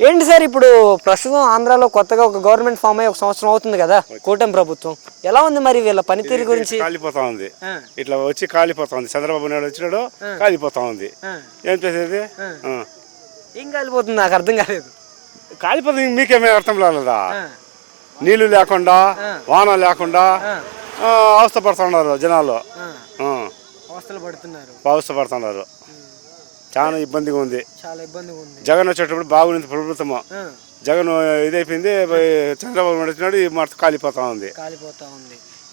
ఏంటి సార్ ఇప్పుడు ప్రస్తుతం ఆంధ్రాలో కొత్తగా ఒక గవర్నమెంట్ ఫామ్ అయ్యి 1 సంవత్సరం అవుతుంది కదా కూటమి ప్రభుత్వం. ఎలా ఉంది మరి వీళ్ళ పనితీరు గురించి? కాలిపోతా ఉంది. ఇట్లా వచ్చి కాలిపోతా ఉంది. చంద్రబాబు నాయుడు వచ్చినాడు కాలిపోతా ఉంది. ఏం చేసేది? ఏం కాలిపోతుంది నాకు అర్థం కాలేదు. కాలిపోతుంది మీకేమీ అర్థం రాలేదా? నీళ్లు లేకుండా వాన లేకుండా అవస్థ పడుతున్నారు జనాలు. అవస్థ పడుతున్నారు. చాలా ఇబ్బందిగా ఉంది. జగన్ వచ్చేటప్పుడు బాగుంది ప్రభుత్వం. జగన్ ఇదైపోయింది. చంద్రబాబు నాయుడు వచ్చినాడు ఈ మాట కాలిపోతా ఉంది.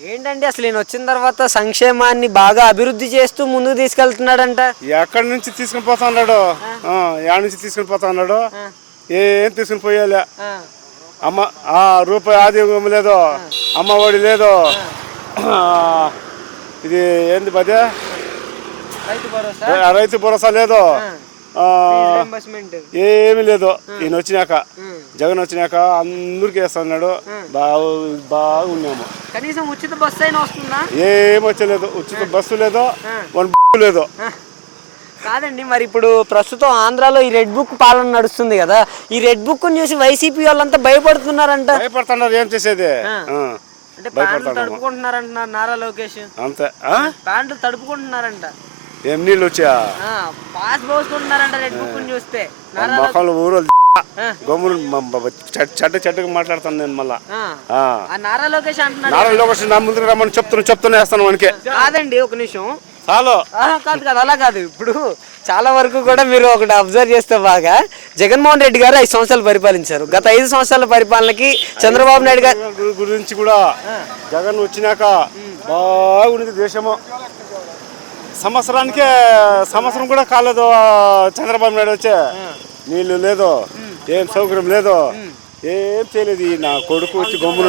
ఏంటంటే అసలు ఈయన వచ్చిన తర్వాత సంక్షేమాన్ని బాగా అభివృద్ధి చేస్తూ ముందుకు తీసుకెళ్తున్నాడంట. ఎక్కడి నుంచి తీసుకుని పోతా ఉన్నాడు? ఎక్కడి నుంచి తీసుకుని పోతా ఉన్నాడు? ఏం తీసుకుని పోయాలి? అమ్మ రూపాయి ఆదాయం లేదు, అమ్మ ఒడి లేదు. ఇది ఏంది పదే రైతు భరోసా లేదు, ఏమీ లేదు. ఈయన వచ్చినాక జగన్ వచ్చినాక అందరికి వేస్తున్నాడు. బాగున్నాము. కనీసం ఉచిత బస్సు అయినా వస్తుందా? ఏం వచ్చలేదు. ఉచిత బస్సు లేదు, లేదు. కాదండి, మరి ఇప్పుడు ప్రస్తుతం ఆంధ్రాలో ఈ రెడ్ బుక్ పాలన నడుస్తుంది కదా, ఈ రెడ్ బుక్ చూసి వైసీపీ వాళ్ళంతా భయపడుతున్నారంట. భయపడుతున్నారు. ఏం చేసేది? అంటే ప్యాంట్లు తడుపుకుంటున్నారంట నారా లోకేష్. అంతే, ప్యాంట్లు తడుపుకుంటున్నారంట. ఏం నీళ్ళు వచ్చా పాస్ పోసుకుంటున్నారంట రెడ్ బుక్ చూస్తే. ఊరు గమ్ములు చెట్టుగా మాట్లాడతాను నేను. మళ్ళా నారా లోకేష్ అంటున్నాడు. నారా లోకేష్ నా ముందుకు రమ్మని చెప్తూనే వేస్తాను మనకి. కాదండి, ఒక నిమిషం. చాలు. కాదు అలా కాదు. ఇప్పుడు చాలా వరకు కూడా మీరు ఒకటి అబ్జర్వ్ చేస్తే బాగా జగన్మోహన్ రెడ్డి గారు 5 సంవత్సరాలు పరిపాలించారు. గత 5 సంవత్సరాల పరిపాలనకి చంద్రబాబు నాయుడు గారు గురించి కూడా జగన్ వచ్చినాక బాగుంది దేశము. సంవత్సరం కూడా కాలేదు చంద్రబాబు నాయుడు వచ్చే. నీళ్లు లేదు, ఏం సౌకర్యం లేదు, ఏం చేయలేదు. నా కొడుకు వచ్చి గమ్మునుండు.